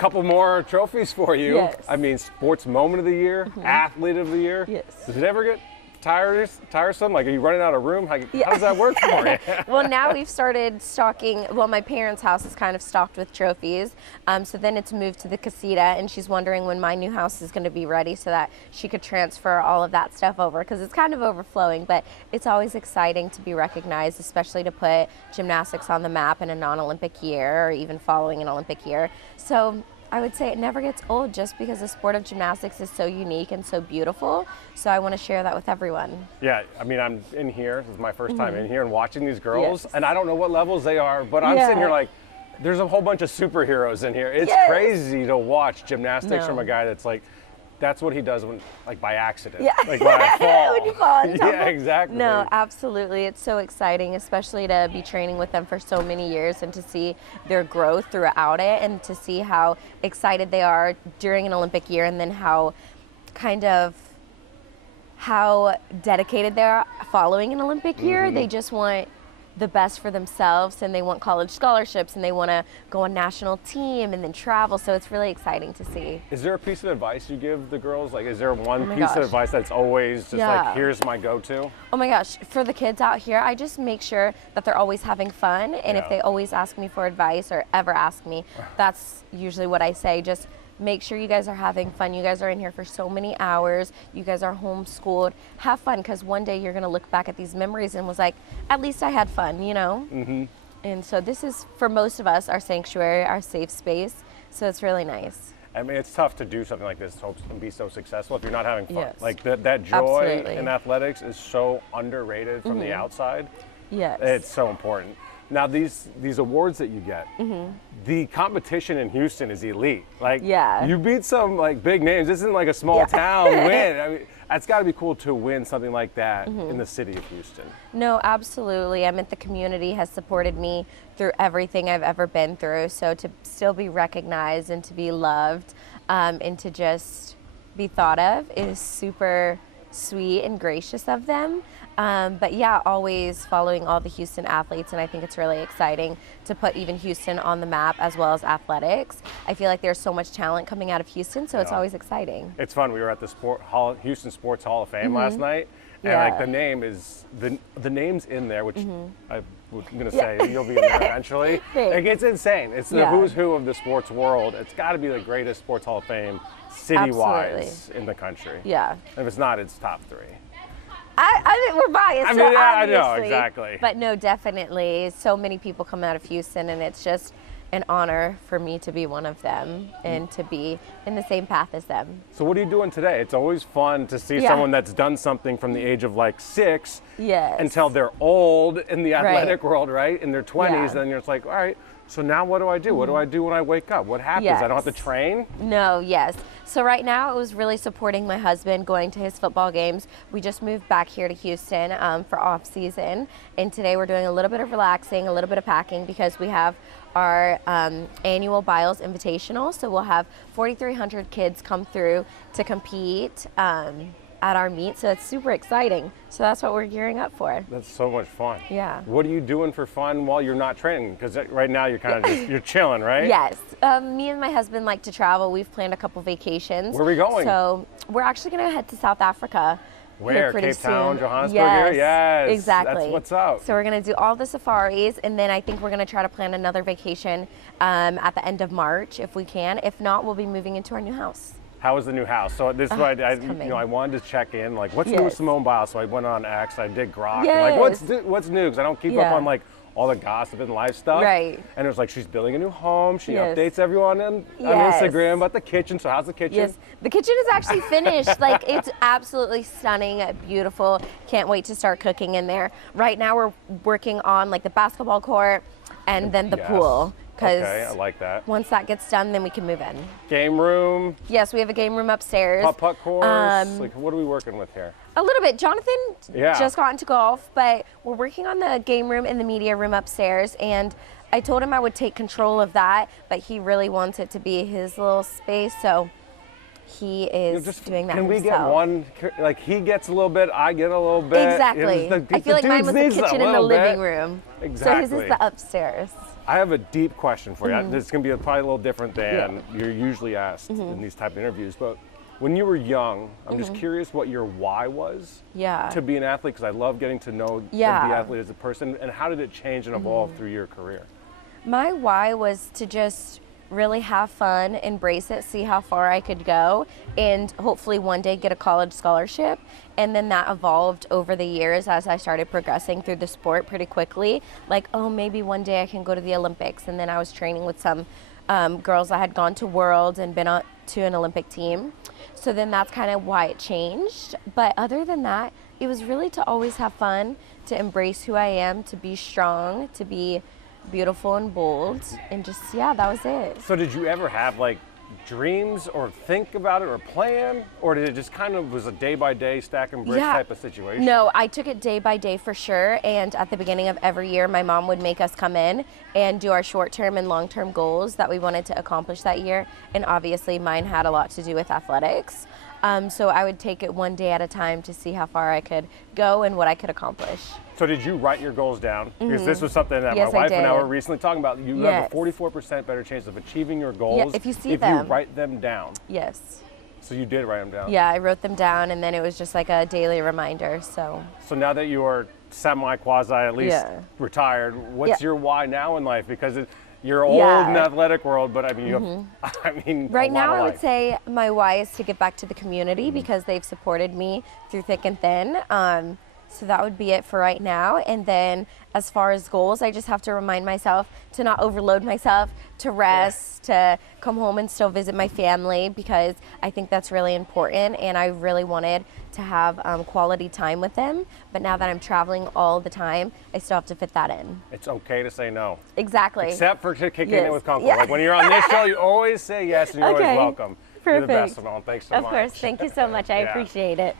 couple more trophies for you. Yes. I mean, sports moment of the year, athlete of the year. Yes. Does it ever get tiresome? Like, are you running out of room? How does that work for you? Well, now we've started stocking. Well, my parents' house is kind of stocked with trophies. So then it's moved to the casita, and she's wondering when my new house is going to be ready so that she could transfer all of that stuff over, because it's kind of overflowing. But it's always exciting to be recognized, especially to put gymnastics on the map in a non-Olympic year or even following an Olympic year. So I would say it never gets old, just because the sport of gymnastics is so unique and so beautiful. So I want to share that with everyone. Yeah, I mean, I'm in here. This is my first time in here and watching these girls, and I don't know what levels they are, but I'm sitting here like, there's a whole bunch of superheroes in here. It's crazy to watch gymnastics from a guy that's like, that's what he does when, like, by accident. Yeah. Like when I fall. When you fall and tumble. Yeah, exactly. No, absolutely. It's so exciting, especially to be training with them for so many years and to see their growth throughout it, and to see how excited they are during an Olympic year, and then how dedicated they are following an Olympic year. They just want the best for themselves, and they want college scholarships, and they want to go on national team and then travel. So it's really exciting to see. Is there a piece of advice you give the girls? Like, is there one piece of advice that's always just like, here's my go-to? Oh my gosh, for the kids out here, I just make sure that they're always having fun. And if they always ask me for advice or ever ask me, that's usually what I say. Just make sure you guys are having fun. You guys are in here for so many hours. You guys are homeschooled. Have fun, because one day you're going to look back at these memories and was like, at least I had fun, you know? And so this is, for most of us, our sanctuary, our safe space. So it's really nice. I mean, it's tough to do something like this and be so successful if you're not having fun. Yes. Like, that joy Absolutely. in athletics is so underrated from the outside. Yes. It's so important. Now, these awards that you get, the competition in Houston is elite. Like, you beat some like big names. This isn't like a small town win. I mean, it's got to be cool to win something like that in the city of Houston. No, absolutely. I mean, the community has supported me through everything I've ever been through. So to still be recognized and to be loved and to just be thought of is super sweet and gracious of them. But yeah, always following all the Houston athletes, and I think it's really exciting to put even Houston on the map as well as athletics. I feel like there's so much talent coming out of Houston, so it's always exciting. It's fun. We were at the Houston Sports Hall of Fame last night, and like the name is the name's in there, which I'm gonna say you'll be in there eventually. Like, it's insane. It's the who's who of the sports world. It's got to be the greatest sports Hall of Fame city-wise in the country. Yeah. If it's not, it's top 3. I mean, we're biased. I mean, so I know, obviously. exactly. But no, definitely. So many people come out of Houston, and it's just an honor for me to be one of them and to be in the same path as them. So what are you doing today? It's always fun to see someone that's done something from the age of like 6 until they're old in the athletic world, right? In their 20s, and you're just like, all right, so now what do I do? What do I do when I wake up? What happens? I don't have to train? No, So right now it was really supporting my husband, going to his football games. We just moved back here to Houston for off season. And today we're doing a little bit of relaxing, a little bit of packing, because we have our annual Biles Invitational. So we'll have 4,300 kids come through to compete at our meet, so it's super exciting. So that's what we're gearing up for. That's so much fun. Yeah. What are you doing for fun while you're not training? Because right now you're kind of just, you're chilling, right? Yes. Me and my husband like to travel. We've planned a couple vacations. Where are we going? So we're actually going to head to South Africa. Where? Pretty Cape soon. Town, Johannesburg? Yes, Yes, exactly. That's what's up. So we're going to do all the safaris, and then I think we're going to try to plan another vacation at the end of March if we can. If not, we'll be moving into our new house. How is the new house? So this is why I wanted to check in. Like, what's new with Simone Biles? So I went on X. I did Grok. Like, what's new? Because I don't keep up on like all the gossip and life stuff. Right. And it was like she's building a new home. She updates everyone on Instagram about the kitchen. So how's the kitchen? Yes, the kitchen is actually finished. Like, it's absolutely stunning, beautiful. Can't wait to start cooking in there. Right now we're working on like the basketball court and then the pool. Okay, I like that. Once that gets done, then we can move in. Game room. Yes, we have a game room upstairs. Putt course. Like, what are we working with here? A little bit. Jonathan just got into golf, but we're working on the game room and the media room upstairs. And I told him I would take control of that, but he really wants it to be his little space. So he is doing that Can we himself. get one, like he gets a little bit, I get a little bit. Exactly. I feel like mine was the kitchen in the living room. Exactly. So his is the upstairs. I have a deep question for you. This is going to be probably a little different than you're usually asked in these type of interviews, but when you were young, I'm just curious what your why was to be an athlete, because I love getting to know the athlete as a person, and how did it change and evolve through your career? My why was to just really have fun, embrace it, see how far I could go, and hopefully one day get a college scholarship. And then that evolved over the years as I started progressing through the sport pretty quickly. Like, oh, maybe one day I can go to the Olympics. And then I was training with some girls that had gone to Worlds and been on to an Olympic team. So then that's kind of why it changed. But other than that, it was really to always have fun, to embrace who I am, to be strong, to be beautiful and bold, and just, that was it. So did you ever have like dreams or think about it or plan, or did it just kind of was a day by day stack and bricks type of situation? No, I took it day by day for sure, and at the beginning of every year my mom would make us come in and do our short-term and long-term goals that we wanted to accomplish that year, and obviously mine had a lot to do with athletics. So I would take it one day at a time to see how far I could go and what I could accomplish. So did you write your goals down? Because this was something that my wife and I were recently talking about. You have a 44% better chance of achieving your goals if you write them down. Yes. So you did write them down? Yeah, I wrote them down, and then it was just like a daily reminder. So now that you are semi-quasi at least retired, what's your why now in life? Because you're old in the athletic world, but I mean, you have, right now I would say my why is to give back to the community because they've supported me through thick and thin. So that would be it for right now. And then as far as goals, I just have to remind myself to not overload myself, to rest, to come home and still visit my family, because I think that's really important. And I really wanted to have quality time with them. But now that I'm traveling all the time, I still have to fit that in. It's okay to say no. Exactly. Except for Kickin it with Kunkel. Like when you're on this show, you always say yes and you're always welcome. Perfect. You're the best, Simone. Thanks so much. Of course. Thank you so much. I appreciate it.